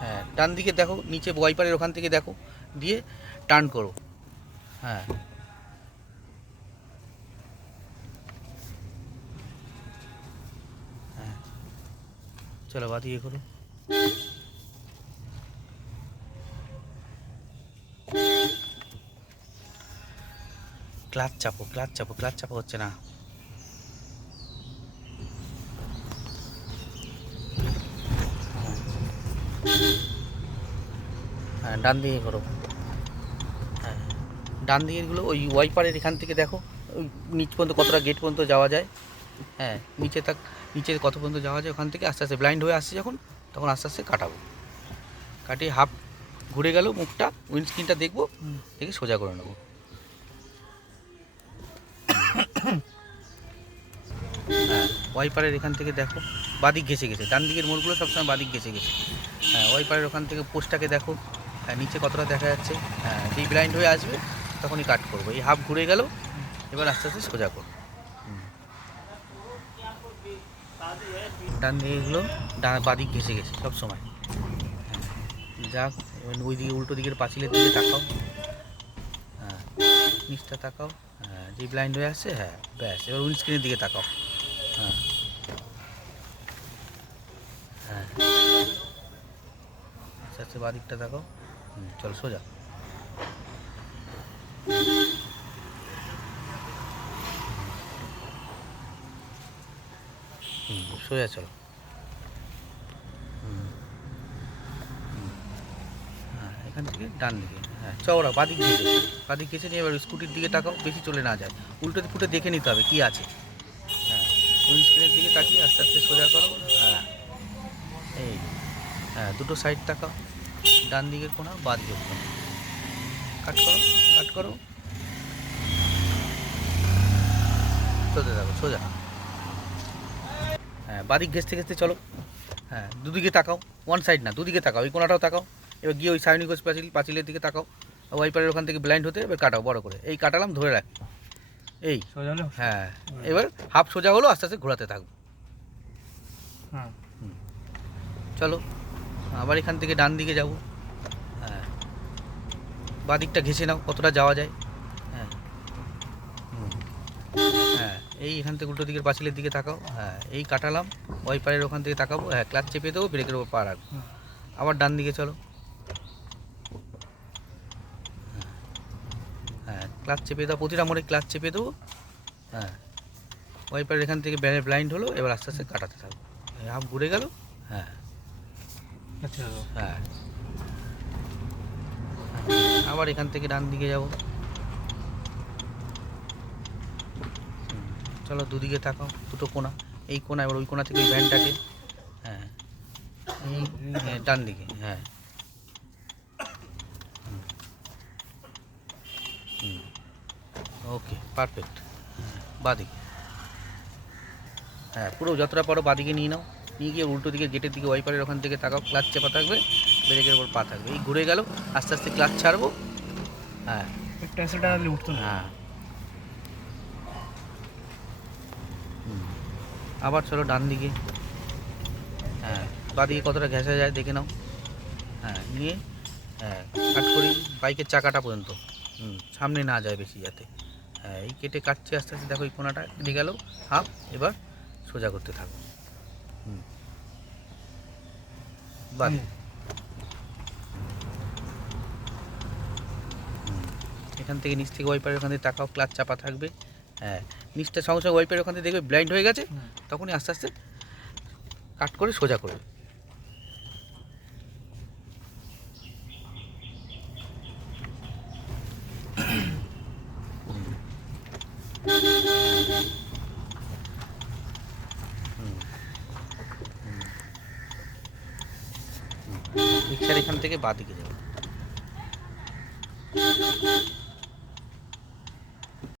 হ্যাঁ, ডান দিকে দেখো, নিচে ওয়াইপারের ওখান থেকে দেখো, দিয়ে টার্ন করো। হ্যাঁ, হ্যাঁ, চলো বাদিকে করো। ক্লাচ চাপো, ক্লাচ চাপো, ক্লাচ চাপো, হচ্ছে না। হ্যাঁ, ডান দিকে করো। হ্যাঁ, ডান দিকেরগুলো ওই ওয়াইপারের এখান থেকে দেখো, ওই নিচ পর্যন্ত কতটা গেট পর্যন্ত যাওয়া যায়। হ্যাঁ, নিচে কত পর্যন্ত যাওয়া যায়, ওখান থেকে আস্তে আস্তে ব্লাইন্ড হয়ে আসছে যখন, তখন আস্তে আস্তে কাটাবো। কাটিয়ে হাফ ঘুরে গেল মুখটা, উইন্ডস্ক্রিনটা দেখবো, দেখে সোজা করে নেবো। হ্যাঁ, ওয়াইপারের এখান থেকে দেখো, বাদিক ঘেসে গেছে, ডান দিকের মোড়গুলো সবসময় বাদিক ঘেসে গেছে। হ্যাঁ, ওয়াইপারের ওখান থেকে পোস্টটাকে দেখো, হ্যাঁ, নিচে কতটা দেখা যাচ্ছে। হ্যাঁ, যেই ব্লাইন্ড হয়ে আসবে তখনই কাট করবো। এই হাফ ঘুরে গেল, এবার আস্তে আস্তে সোজা করবো। ডান দিকেগুলো বাদিক ঘেসে গেছে সবসময়। যাক, এবার ওই দিকে উল্টো দিকের পাঁচিলের দিকে তাকাও। হ্যাঁ, নিচটা তাকাও। হ্যাঁ, যেই ব্লাইন্ড হয়ে আসছে, হ্যাঁ ব্যাস, এবার উইন্ডস্ক্রিনের দিকে তাকাও। হ্যাঁ, হ্যাঁ, আস্তে আস্তে বাদিকটা তাকাও। চলো সোজা। সোজা চলো। হ্যাঁ, এখান থেকে ডান দিকে, হ্যাঁ চওড়া বাদিক ঘেসে, বাদিক ঘেসে নিয়ে এবার স্কুটির দিকে তাকাও, বেশি চলে না যায়, উল্টো ফুটে দেখে নিতে হবে কী আছে। হ্যাঁ, উইন্ডস্ক্রিনের দিকে তাকিয়ে আস্তে আস্তে সোজা করো। হ্যাঁ, এই, হ্যাঁ দুটো সাইড তাকাও, ডান দিকের কোণা, বাঁ দিকের কোণা, কাট করো, কাট করো, চলতে থাকো সোজা। হ্যাঁ, বাদিক ঘেসতে ঘেসতে চলো। হ্যাঁ, দুদিকে তাকাও, ওয়ান সাইড না, দুদিকে তাকাও, এই কোণাটাও তাকাও। এবার গিয়ে ওই সাইনিকোস পাঁচিলের দিকে তাকাও, ওয়াইপারের ওখান থেকে ব্লাইন্ড হতে এবার কাটাও বড় করে, এই কাটালাম, ধরে রাখ, এই। হ্যাঁ, এবার হাফ সোজা হলো, আস্তে আস্তে ঘোরাতে থাকবো। হ্যাঁ, চলো আবার এখান থেকে ডান দিকে যাবো। হ্যাঁ, বাঁ দিকটা ঘেসে নাও, কতটা যাওয়া যায়। হ্যাঁ, হ্যাঁ, এই এখান থেকে উল্টো দিকের পাঁচিলের দিকে তাকাও। হ্যাঁ, এই কাটালাম, ওয়াইপারের ওখান থেকে তাকাবো। হ্যাঁ, ক্লাচ চেপে দেবো, ব্রেকের ওপর পা রাখবো। আবার ডান দিকে চলো। হ্যাঁ, ক্লাচ চেপে দাও, প্রতিটা মোড়ে ক্লাচ চেপে দেবো। হ্যাঁ, ওয়াইপারের এখান থেকে ব্লাইন্ড হলো, এবার আস্তে আস্তে কাটাতে থাকবো। হাফ ঘুরে গেল। হ্যাঁ, আচ্ছা, হ্যাঁ, আবার এখান থেকে ডান দিকে যাব। চলো দুদিকে তাকাও, দুটো কোণা, এই কোণা, এবার ওই কোণা থেকে ওই ভ্যানটাকে, হ্যাঁ এই, হ্যাঁ, ডান দিকে, হ্যাঁ ওকে পারফেক্ট। বাদিকে, হ্যাঁ পুরো যতটা পারো বাদিকে নিয়ে নাও, নিয়ে গিয়ে উল্টো দিকে গেটের দিকে ওয়াইপারের ওখান থেকে তাকাও, ক্লাচ চাপা থাকবে, ব্রেকের ওপর পা থাকবে, এই ঘুরে গেল, আস্তে আস্তে ক্লাচ ছাড়বো। হ্যাঁ, ট্যাক্সিটা উঠতো না। হ্যাঁ, আবার চলো ডান দিকে। হ্যাঁ, বাদিকে কতটা ঘেঁষা যায় দেখে নাও। হ্যাঁ, নিয়ে, হ্যাঁ কাট করি বাইকের চাকাটা পর্যন্ত, সামনে না যায় বেশি যাতে। হ্যাঁ, এই কেটে কাটছে আস্তে আস্তে, দেখো এই কোনাটা কেটে গেল হাফ, এবার সোজা করতে থাকো। বাদ, এখান থেকে নিচ থেকে ওয়াইপারের ওখান থেকে তাকাও, ক্লাচ চাপা থাকবে। হ্যাঁ, নিচটা সঙ্গে সঙ্গে ওয়াইপারের ওখান থেকে দেখবে ব্লাইন্ড হয়ে গেছে, তখনই আস্তে আস্তে কাট করে সোজা করবে। রিক্সার এখান থেকে বাঁ দিকে যাবে।